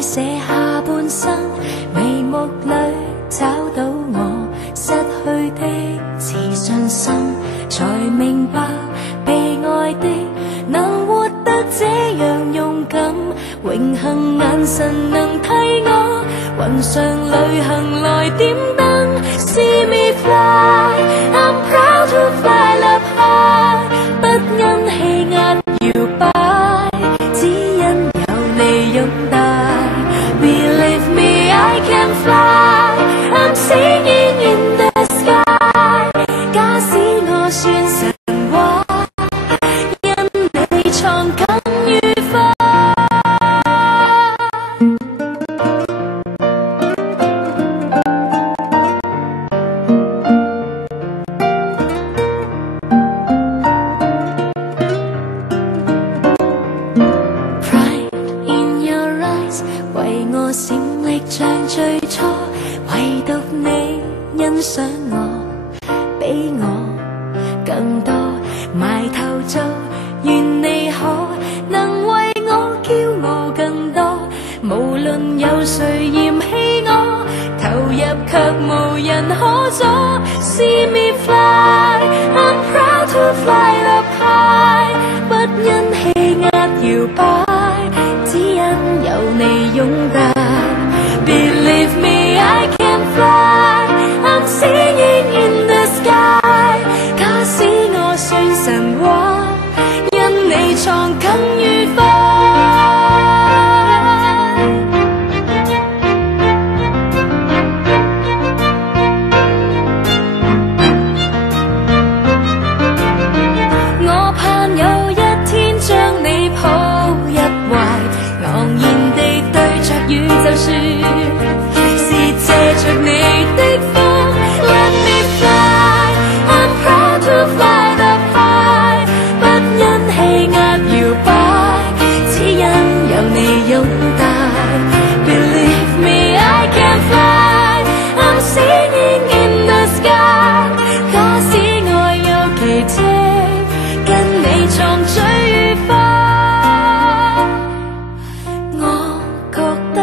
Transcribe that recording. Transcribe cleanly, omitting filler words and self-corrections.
寫下半生，眉目裏找到我失去的自信心，才明白被愛的能活得這樣勇敢，榮幸眼神能替我雲上旅行來點燈。See me fly, I'm proud to fly up high， 不因氣壓搖擺，只因有你擁戴。Believe me, I can fly, I'm singing in the sky， 假使我算神話，因你創更愉快。為我閃力像最初，唯獨你欣賞我，比我更多，埋頭做，願你可能為我驕傲更多。無論有誰嫌棄我，投入卻無人可阻。See me fly, I'm proud to fly up high， 不因氣壓搖擺，只因有你擁戴。Believe me, I can fly, I'm singing in the sky， 假使我算神話，因你創更愉快。我盼有一天將你抱入懷，昂然地對着宇宙說，是借着你的風。Let me fly, I'm proud to fly up high， 不因氣壓搖擺，只因有你擁戴。Believe me, I can fly, I'm singing in the sky， 假使愛有奇蹟，跟你創最愉快。我覺得